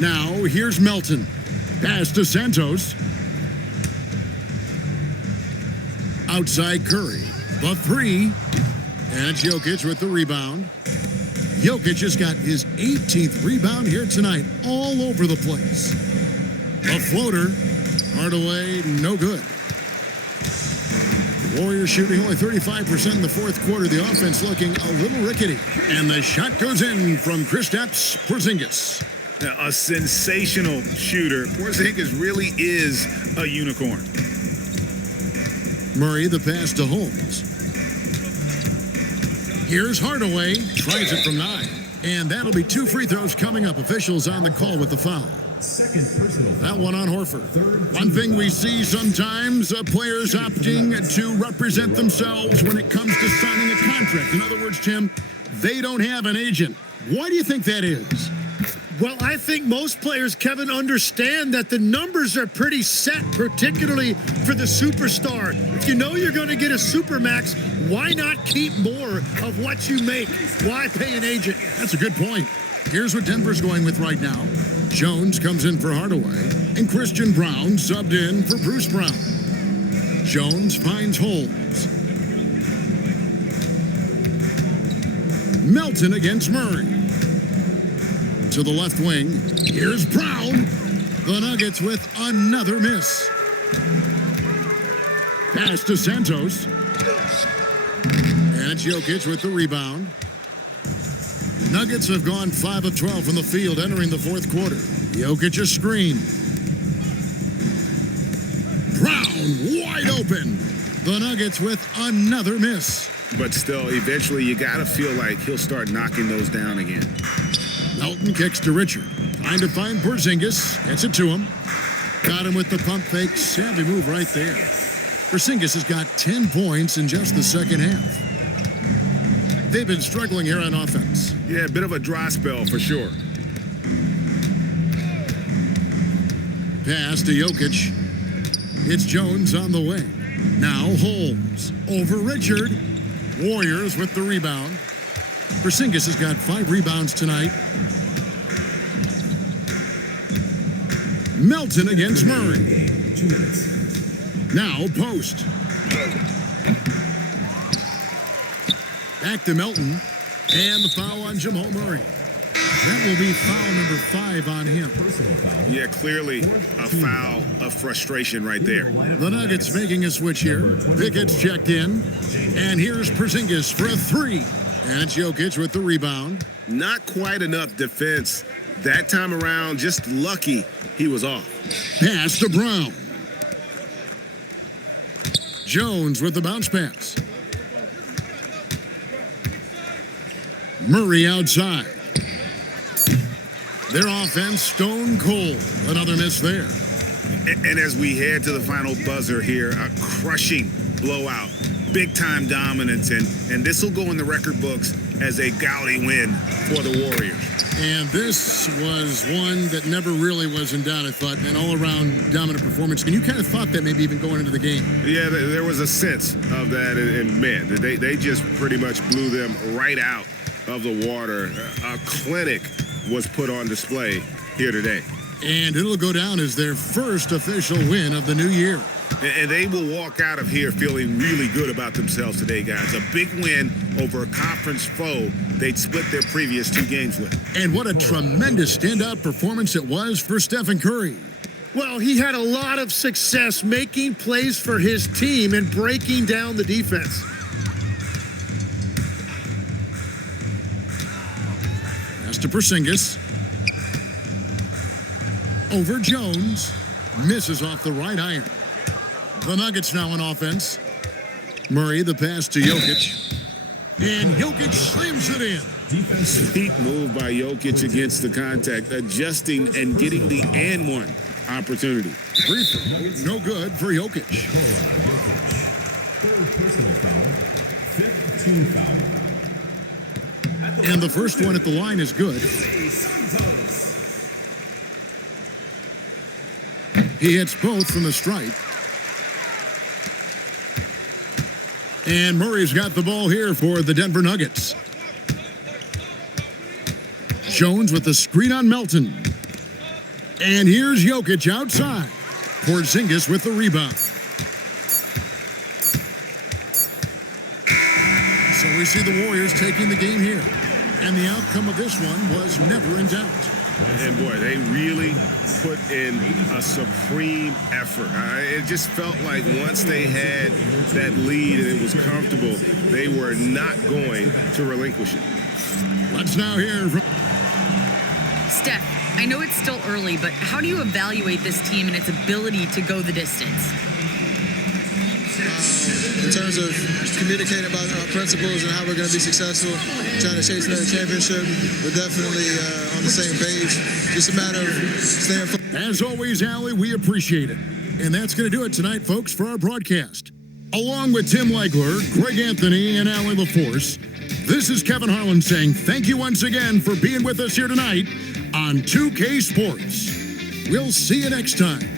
Now here's Melton. Pass to Santos. Outside Curry. The three. And it's Jokic with the rebound. Jokic has got his 18th rebound here tonight, all over the place. A floater. Hardaway, no good. The Warriors shooting only 35% in the fourth quarter. The offense looking a little rickety. And the shot goes in from Kristaps Porzingis. A sensational shooter. Porzingis really is a unicorn. Murray, the pass to Holmes. Here's Hardaway. Tries it from 9. And that'll be 2 free throws coming up. Officials on the call with the foul. Second personal. That one on Horford. One thing we see sometimes, players opting to represent themselves when it comes to signing a contract. In other words, Tim, they don't have an agent. Why do you think that is? Well, I think most players, Kevin, understand that the numbers are pretty set, particularly for the superstar. If you know you're going to get a supermax, why not keep more of what you make? Why pay an agent? That's a good point. Here's what Denver's going with right now. Jones comes in for Hardaway, and Christian Brown subbed in for Bruce Brown. Jones finds Holmes. Melton against Murray. To the left wing. Here's Brown. The Nuggets with another miss. Pass to Santos. And it's Jokic with the rebound. Nuggets have gone 5 of 12 from the field entering the fourth quarter. Jokic a screen. Brown wide open. The Nuggets with another miss. But still, eventually you got to feel like he'll start knocking those down again. Melton kicks to Richard. Trying to find Porzingis. Gets it to him. Got him with the pump fake. Savvy move right there. Porzingis has got 10 points in just the second half. They've been struggling here on offense. Yeah, a bit of a dry spell for sure. Pass to Jokic. It's Jones on the way. Now Holmes over Richard. Warriors with the rebound. Porzingis has got 5 rebounds tonight. Melton against Murray. Now post. Back to Melton. And the foul on Jamal Murray. That will be foul number 5 on him. Yeah, clearly a foul of frustration right there. The Nuggets making a switch here. Pickett's checked in. And here's Porzingis for a 3. And it's Jokic with the rebound. Not quite enough defense that time around. Just lucky he was off. Pass to Brown. Jones with the bounce pass. Murray outside. Their offense stone cold. Another miss there. And as we head to the final buzzer here, a crushing blowout. Big-time dominance, and this will go in the record books as a gaudy win for the Warriors. And this was one that never really was in doubt, I thought, an all-around dominant performance. And you kind of thought that maybe even going into the game. Yeah, there was a sense of that, and man, they just pretty much blew them right out of the water. A clinic was put on display here today. And it'll go down as their first official win of the new year. And they will walk out of here feeling really good about themselves today, guys. A big win over a conference foe they'd split their previous 2 games with. And what a tremendous standout performance it was for Stephen Curry. Well, he had a lot of success making plays for his team and breaking down the defense. Pass to Porzingis. Over Jones. Misses off the right iron. The Nuggets now on offense. Murray, the pass to Jokic. And Jokic slams it in. Sweet move by Jokic against the contact, adjusting and getting the and one opportunity. Free throw, no good for Jokic. Third personal foul. 5th team foul. And the first one at the line is good. He hits both from the stripe. And Murray's got the ball here for the Denver Nuggets. Jones with the screen on Melton. And here's Jokic outside. Porzingis with the rebound. So we see the Warriors taking the game here. And the outcome of this one was never in doubt. And boy, they really put in a supreme effort. It just felt like once they had that lead and it was comfortable, they were not going to relinquish it. Let's now hear from Steph, I know it's still early, but how do you evaluate this team and its ability to go the distance? In terms of communicating about our principles and how we're going to be successful, trying to chase another championship, we're definitely on the same page. Just a matter of staying focused. As always, Allie, we appreciate it. And that's going to do it tonight, folks, for our broadcast. Along with Tim Legler, Greg Anthony, and Allie LaForce, this is Kevin Harlan saying thank you once again for being with us here tonight on 2K Sports. We'll see you next time.